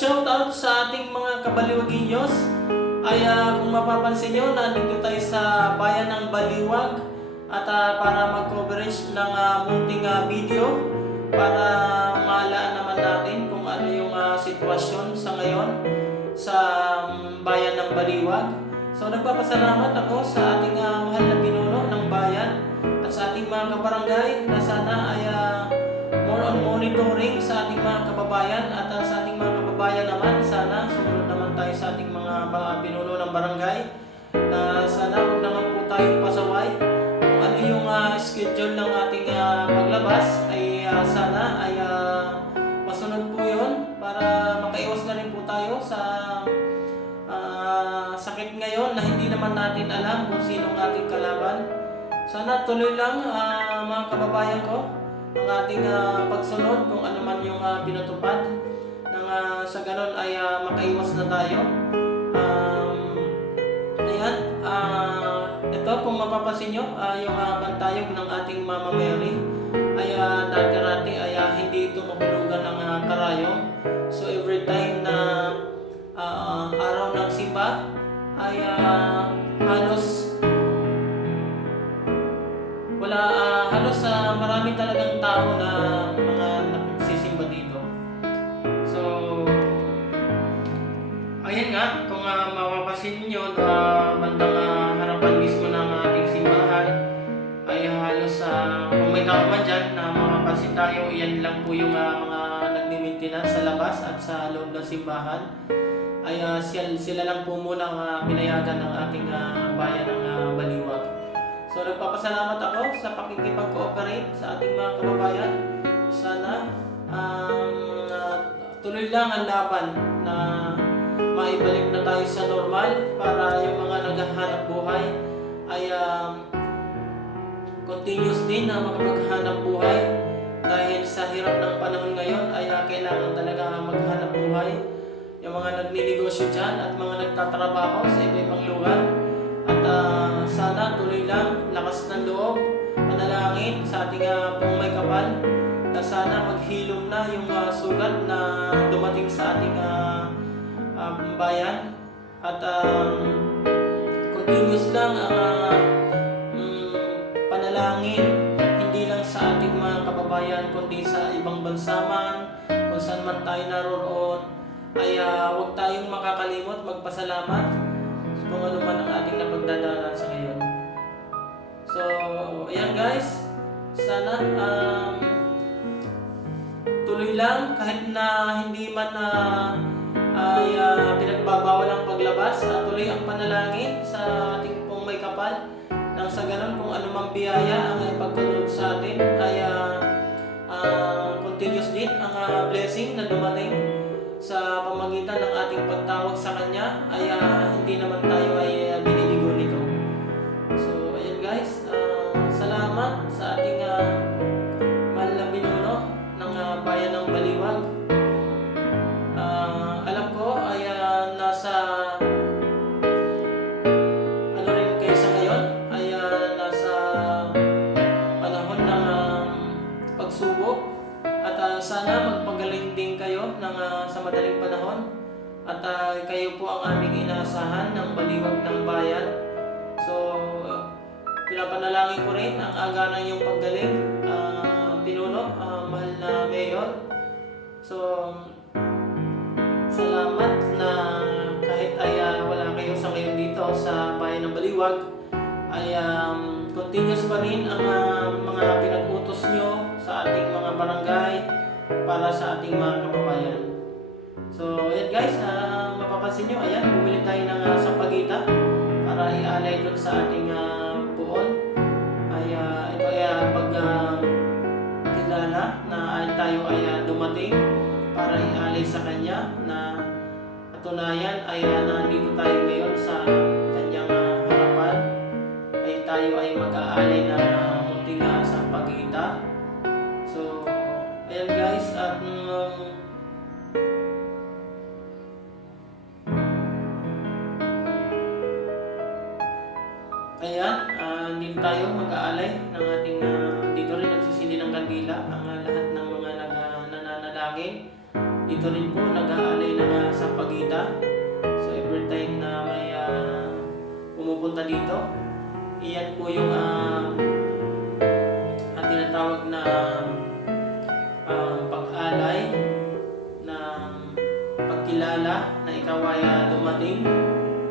shoutout sa ating mga kabaliwaginyos ay ah, kung mapapansin nyo, nandito tayo sa bayan ng Baliwag at ah, para mag-coverage ng ah, munting ah, video para maalaan naman natin kung ano yung ah, sitwasyon sa ngayon sa um, bayan ng Baliwag. So nagpapasalamat ako sa ating ah, mahal na pinuno ng bayan at sa ating mga kabarangay na sana ay ah, more on monitoring sa ating mga kababayan at uh, sa kababayan naman sana sumunod naman tayo sa ating mga pinuno ng barangay na sana huwag naman po tayong pasaway. Kung ano yung uh, schedule ng ating uh, paglabas ay uh, sana ay uh, masunod po yun para makaiwas na rin po tayo sa ah, sakit ngayon na hindi naman natin alam kung sino ang ating kalaban. Sana tuloy lang ah, mga kababayan ko ang ating ah, pagsunod kung ano man yung uh, pinatupad nang ah, sa ganon ay ah, makaiwas na tayo. Um, ayan, ah, ito kung mapapansin nyo, ah, yung uh, bantayog ng ating Mama Mary ay uh, dati-rati ay ah, hindi ito mahulugan ng ah, karayom. So every time na ah, araw ng simba ay ah, halos wala ah, halos sa marami talagang tao na man dyan na mapapansin tayo iyan lang po yung ah, mga nagmi-maintenance sa labas at sa loob ng simbahan ay ah, sila, sila lang po muna ang ah, pinayagan ng ating ah, bayan ng ah, Baliwag. So nagpapasalamat ako sa pakikipag-cooperate sa ating mga kababayan. Sana uh, tuloy lang ang laban na maibalik na tayo sa normal para yung mga naghahanap buhay ay um, continuous din na makapaghanap buhay. Dahil sa hirap ng panahon ngayon ay uh, kailangan talaga maghanap buhay. Yung mga nagninegosyo dyan at mga nagtatrabaho sa iba-ibang lugar. At ah, sana tuloy lang, lakas ng loob, panalangin sa ating uh, pong may kapal. Na sana maghilom na yung ah, sugat na dumating sa ating ah, ah, bayan. At um, continuous lang ang ah, mm, panalangin hindi lang sa ating mga kababayan kundi sa ibang bansa man kung saan man tayo naroon ay ah, huwag tayong makakalimot magpasalamat kung ano man ang ating napagdadaanan sa ngayon. So, ayan guys. Sana um, tuloy lang kahit na hindi man na ay ah, pinagbabawal ang paglabas, ah, tuloy ang panalangin sa ating pong may kapal nang sa ganun kung ano mang biyaya ang ipagkaloob sa atin ay ah, continuous din ang ah, blessing na dumating sa pamagitan ng ating pagtawag sa Kanya ay ah, hindi naman tayo ay uh, biniligo sana magpagaling din kayo ng, ah, sa madaling panahon at ah, kayo po ang aming inaasahan ng baliwag ng bayan. So, ah, pinapanalangin ko rin ang aga ng iyong paggaling, ah, pinuno, ah, mahal na mayor. So, salamat na kahit ay ah, wala kayo sa ngayon dito sa bayan ng Baliwag, ay um, continuous pa rin ang ah, mga pinag-utos nyo sa ating mga barangay para sa ating mga kababayan. So, ayan guys, ah, mapapansin nyo, ayan, bumili tayo ng uh, sampagita para ialay dun sa ating ah, puon. Ay, ah, ito ay ah, pag ah, kilala na ay tayo ay ah, dumating para ialay sa kanya na katunayan ay ah, nandito tayo ngayon sa kanyang ah, harapan ay tayo ay mag-aalay ng uh, ayan, uh, dito tayo mag-aalay ng ating, uh, dito rin nagsisindi ng kandila ang uh, lahat ng mga nag, uh, nananalangin dito rin po nag-aalay ng uh, sampagita. So every time na may ah, pumupunta dito, iyan po yung uh, ang tinatawag na um, pag-alay ng pagkilala na ikaw ay ah, dumating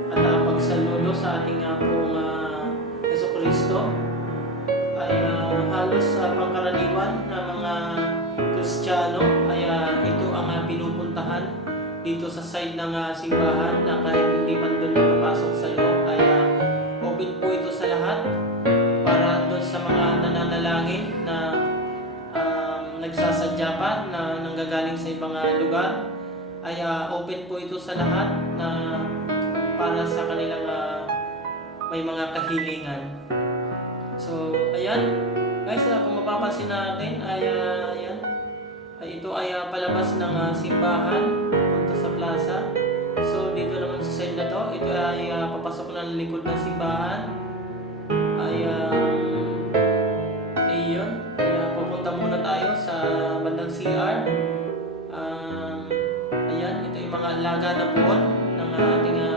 at uh, pagsaludo sa ating uh, pong uh, Kristo ay ah, halos sa pangkaraniwan ng mga Kristiyano ay ah, ito ang ah, pinupuntahan dito sa side ng ah, simbahan na kahit hindi man doon makapasok sa loob ay ah, open po ito sa lahat para doon sa mga nananalangin na um, nagsasadya pa na nanggagaling sa ibang lugar ay ah, open po ito sa lahat na para sa kanilang ah, may mga kahilingan. So, ayan. Guys, uh, kung mapapansin natin, ay, ah, ayan. Ay, ito ay ah, palabas ng ah, simbahan, punta sa plaza. So, dito naman sa side na to, ito ay ah, papasok na ng likod ng simbahan. Ay, um, ayun. Ay, ah, pupunta muna tayo sa bandang CR. Um, ayan, ito yung mga alaga na buwan ng ating ah,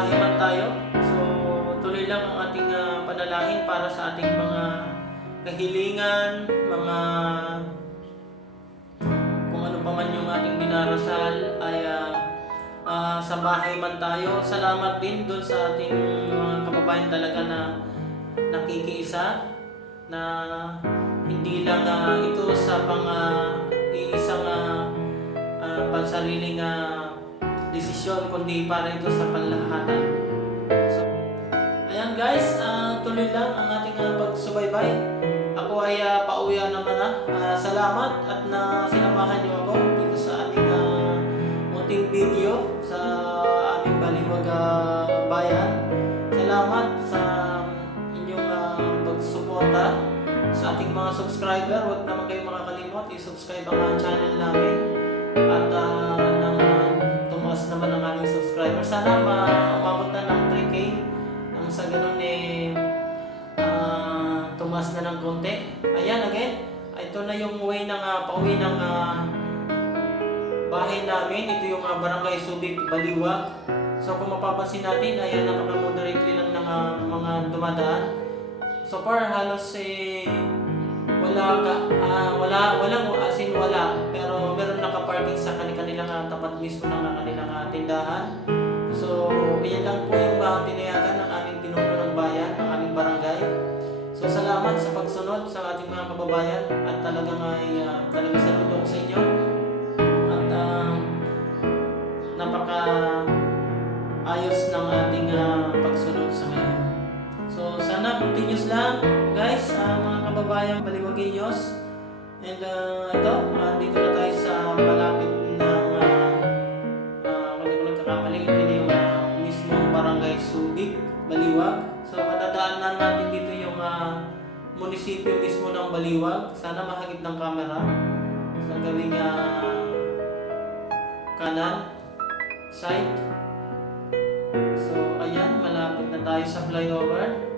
kahit sa bahay man tayo. So, tuloy lang ang ating ah, panalangin para sa ating mga kahilingan, mga kung ano pa man yung ating dinarasal ay ah, ah, sa bahay man tayo. Salamat din doon sa ating mga kababayan talaga na nakikiisa na hindi lang ah, ito sa pang ah, iisang uh, pansariling ah, desisyon kundi para ito sa panlahatan. So, ayan guys, ah, tuloy lang ang ating ah, pagsubaybay. Ako ay uh, pauwi naman na. Ah, salamat at na sinamahan niyo ako dito sa aming uh, munting video sa aming Baliwag ah, Bayan. Salamat sa inyong uh, pagsuporta sa ating mga subscriber. Huwag naman kayo makakalimot i-subscribe ang ah, channel namin. At uh, ah, naman ang aming subscriber. Sana ma umabot na ng 3K. Ang sa ganun eh ah, tumaas na ng konti. Ayan again. Ito na yung way ng uh, pauwi ng ah, bahay namin. Ito yung uh, Barangay Subic, Baliwag. So kung mapapansin natin, ayan napaka-moderately lang ng ah, mga dumadaan. So far halos eh wala ka ah, wala walang as in wala pero meron naka-parking sa kanilang uh, tapat mismo ng ah, kanilang ah, tindahan. So iyan lang po yung uh, tinayagan ng aming pinuno ng bayan, ng aming barangay. So salamat sa pagsunod sa ating mga kababayan at talagang ay uh, talagang saludo ko sa inyo. At um, napaka ayos ng ating ah, pagsunod sa ngayon. So sana continuous lang guys, ah, mga kababayan baliwaginyos. And uh, ito, ah, dito na tayo sa malapit ng uh, uh, kung ko nagkakamali, ito yung ah, mismong barangay Subic, Baliwag. So madadaanan natin dito yung ah, munisipyo mismo ng Baliwag. Sana mahagip ng camera sa gawing ah, kanan, side. So, ayan, malapit na tayo sa flyover.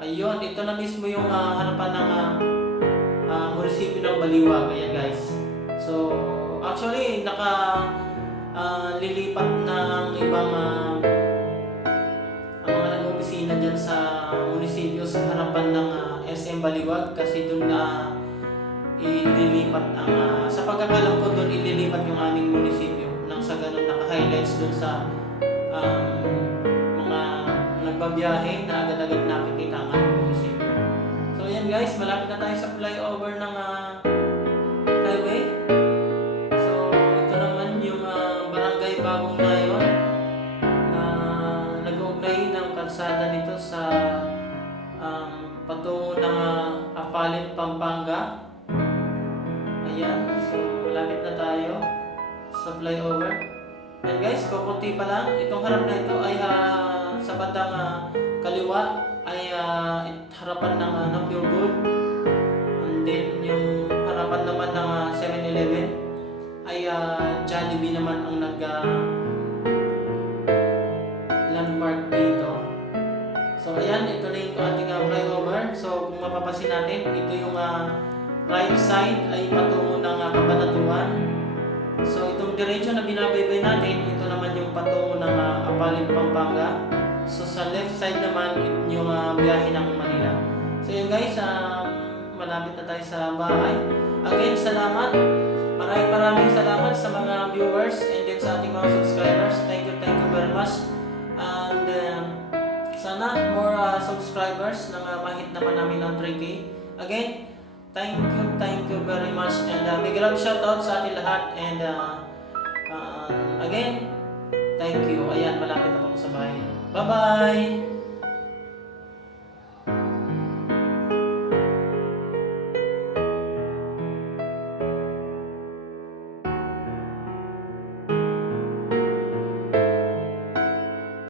Ayun, ito na mismo yung ah, harapan ng ah, ah, munisipyo ng Baliwag. Ayan guys. So, actually, naka ah, lilipat na ang ibang ah, ang mga nag-opisina dyan sa munisipyo sa harapan ng ah, SM Baliwag kasi doon na ililipat ang ah, sa pagkakalam ko doon ililipat yung aming munisipyo nang sa ganun naka-highlights doon sa um, nagbabiyahe na agad-agad nakikita ang aming munisipyo. So ayan guys, malapit na tayo sa flyover ng ah, highway. So ito naman yung ah, barangay Bagong Nayon na nag-uugnay ng kalsada nito sa um, patungo ng uh, Apalit, Pampanga. Ayan, so malapit na tayo sa flyover. Yan guys, kukunti pa lang. Itong harap na ito ay ah, sa bandang ah, kaliwa ay ah, harapan ng uh, ng pure gold. And then yung harap naman ng ah, 7-Eleven ay ah, Jollibee naman ang nag ah, landmark dito. So ayan, ito na yung ating ah, flyover. So kung mapapansin natin, ito yung ah, right side ay patungo ng uh, Kabanatuan. So itong diretso na binabaybay natin, ito naman yung patungo ng uh, Apalit, Pampanga. So sa left side naman, yung ah, biyahe ng Manila. So yun guys, um, malapit na tayo sa bahay. Again, salamat. Maraming maraming salamat sa mga viewers and then sa ating mga subscribers. Thank you, thank you very much. And um, sana more uh, subscribers na uh, mahit naman namin ng 3K. Again, thank you, thank you very much. And uh, big love shoutout sa ating lahat. And uh, uh, again, thank you. Ayan, malapit na po sa bahay. 拜拜。